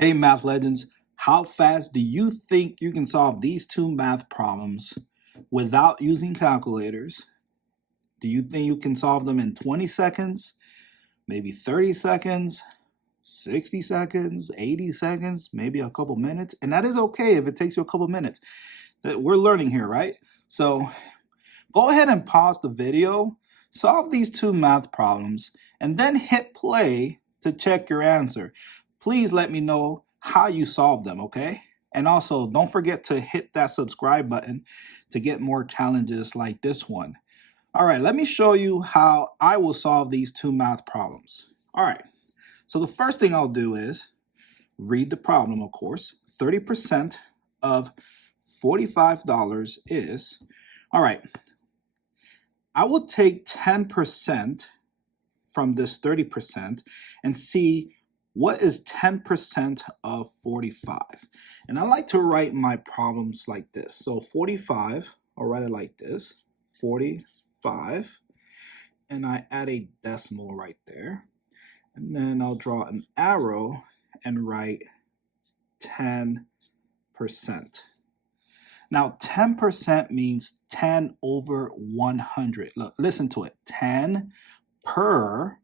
Hey, math legends, how fast do you think you can solve these two math problems without using calculators? Do you think you can solve them in 20 seconds, maybe 30 seconds, 60 seconds, 80 seconds, maybe a couple minutes? And that is okay if it takes you a couple minutes. We're learning here, right? So go ahead and pause the video, solve these two math problems, and then hit play to check your answer. Please let me know how you solve them, okay? And also, don't forget to hit that subscribe button to get more challenges like this one. All right, let me show you how I will solve these two math problems. All right, so the first thing I'll do is read the problem, of course. 30% of $45 is, all right, I will take 10% from this 30% and see what is 10% of 45. And I like to write my problems like this. So 45, I'll write it like this, 45, and I add a decimal right there. And then I'll draw an arrow and write 10%. Now, 10% means 10 over 100. Look, listen to it. 10 per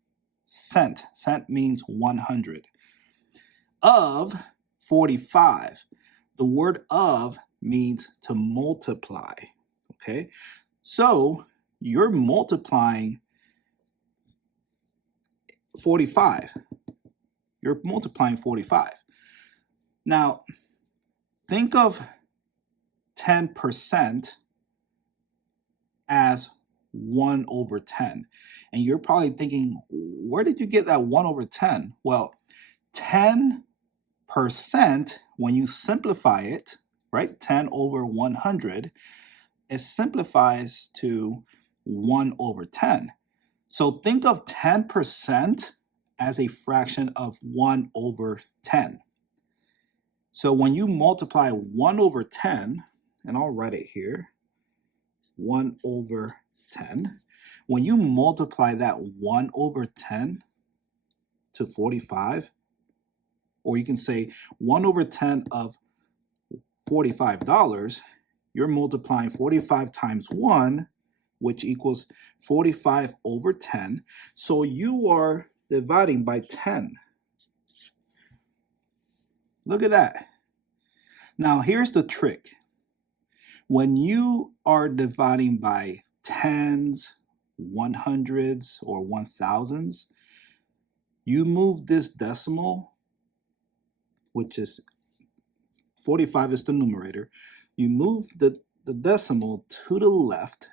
cent. Cent means 100. Of 45. The word of means to multiply. Okay? So you're multiplying 45. You're multiplying 45. Now, think of 10% as 1 over 10. And you're probably thinking, where did you get that 1 over 10? Well, 10%, when you simplify it, right, 10 over 100, it simplifies to 1 over 10. So think of 10% as a fraction of 1 over 10. So when you multiply 1 over 10, and I'll write it here, 1 over 10. When you multiply that 1 over 10 to 45, or you can say 1 over 10 of $45, you're multiplying 45 times 1, which equals 45 over 10. So you are dividing by 10. Look at that. Now here's the trick. When you are dividing by tens, 100s, or 1000s, you move this decimal, which is 45 is the numerator. You move the decimal to the left,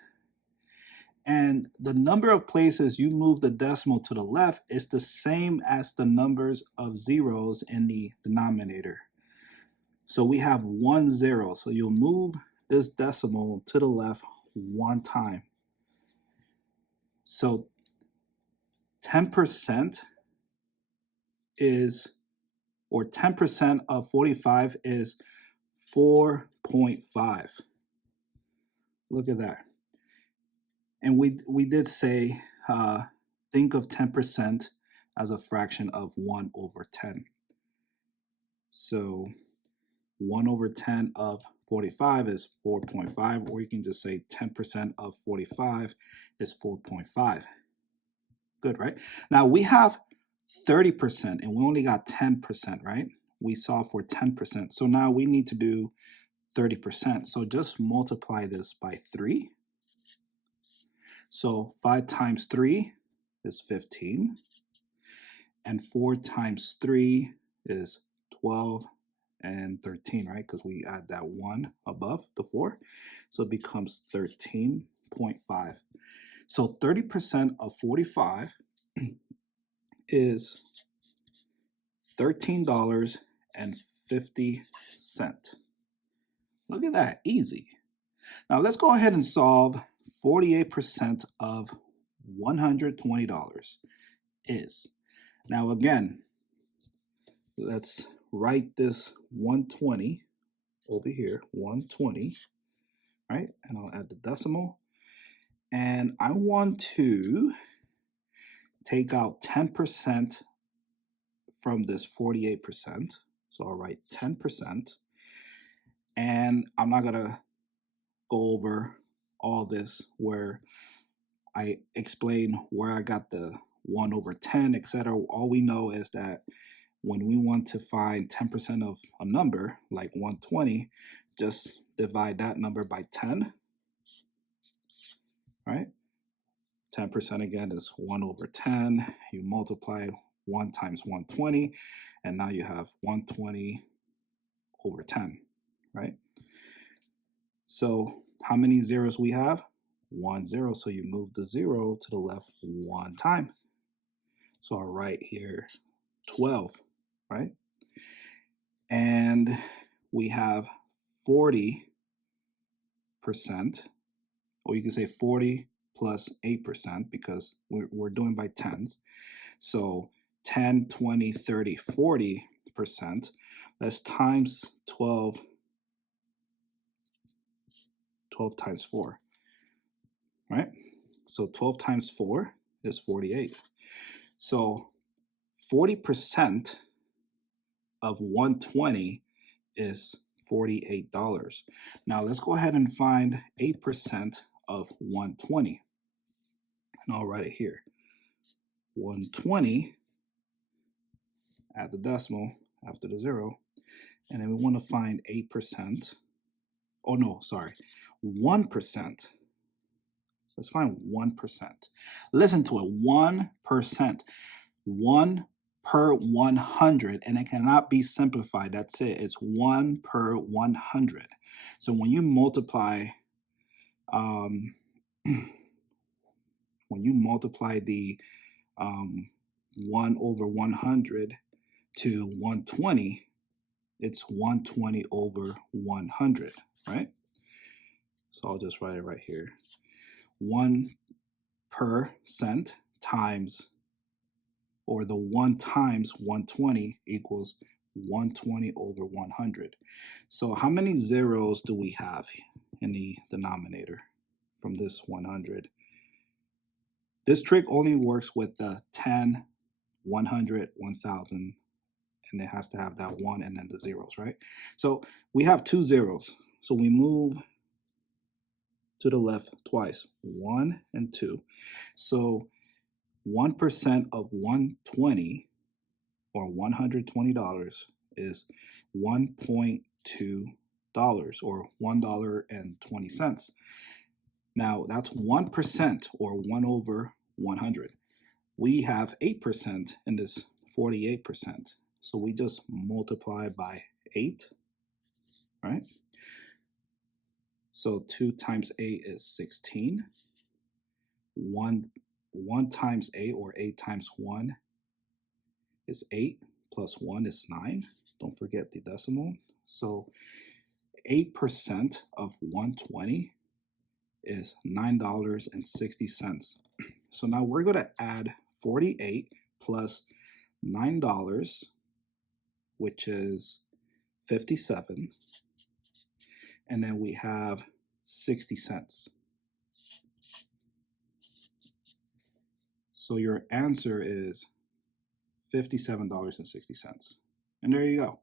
and the number of places you move the decimal to the left is the same as the numbers of zeros in the denominator. So we have 1 0. So you'll move this decimal to the left one time. So 10% is, or 10% of 45 is 4.5. Look at that. And we did say, think of 10% as a fraction of 1 over 10. So 1 over 10 of 45 is 4.5, or you can just say 10% of 45 is 4.5. Good, right? Now we have 30% and we only got 10%, right? We solved for 10%. So now we need to do 30%. So just multiply this by 3. So 5 times 3 is 15. And 4 times 3 is 12 and 13, right? Because we add that 1 above the 4. So it becomes 13.5. So 30% of 45 is $13.50. Look at that, easy. Now let's go ahead and solve 48% of $120 is. Now again, let's write this 120 over here, 120, right? And I'll add the decimal. And I want to take out 10% from this 48%. So I'll write 10%. And I'm not going to go over all this where I explain where I got the 1 over 10, etc. All we know is that when we want to find 10% of a number, like 120, just divide that number by 10, right? 10% again is 1 over 10. You multiply 1 times 120, and now you have 120 over 10, right? So how many zeros we have? 1 0. So you move the 0 to the left 1 time. So I'll write here 12, right? And we have 40%, or you can say 40 plus 8% because we're doing by tens. So 10, 20, 30, 40%. Let's times 12 times 4, right? So 12 times 4 is 48. So 40% of 120 is $48. Now let's go ahead and find 8% of 120. And I'll write it here. 120, add the decimal after the 0, and then we want to find 8%. Oh no, sorry, 1%. Let's find 1%. Listen to it, 1%. 1 per 100, and it cannot be simplified. That's it. It's 1 per 100. So when you multiply, the 1 over 100 to 120, it's 120 over 100, right? So I'll just write it right here. 1% times, or the 1 times 120 equals 120 over 100. So how many zeros do we have in the denominator from this 100? This trick only works with the 10, 100, 1000, and it has to have that 1 and then the zeros, right? So we have 2 zeros. So we move to the left twice, 1 and 2. So 1% of 120, or $120, is $1.2, or $1.20. Now that's 1%, or 1 over 100. We have 8% in this 48%. So we just multiply by 8, right? So 2 times 8 is 16. 1 times 8, or 8 times 1, is 8, plus 1 is 9. Don't forget the decimal. So 8% of 120 is $9.60. So now we're going to add 48 plus $9, which is 57. And then we have 60 cents. So your answer is $57.60. And there you go.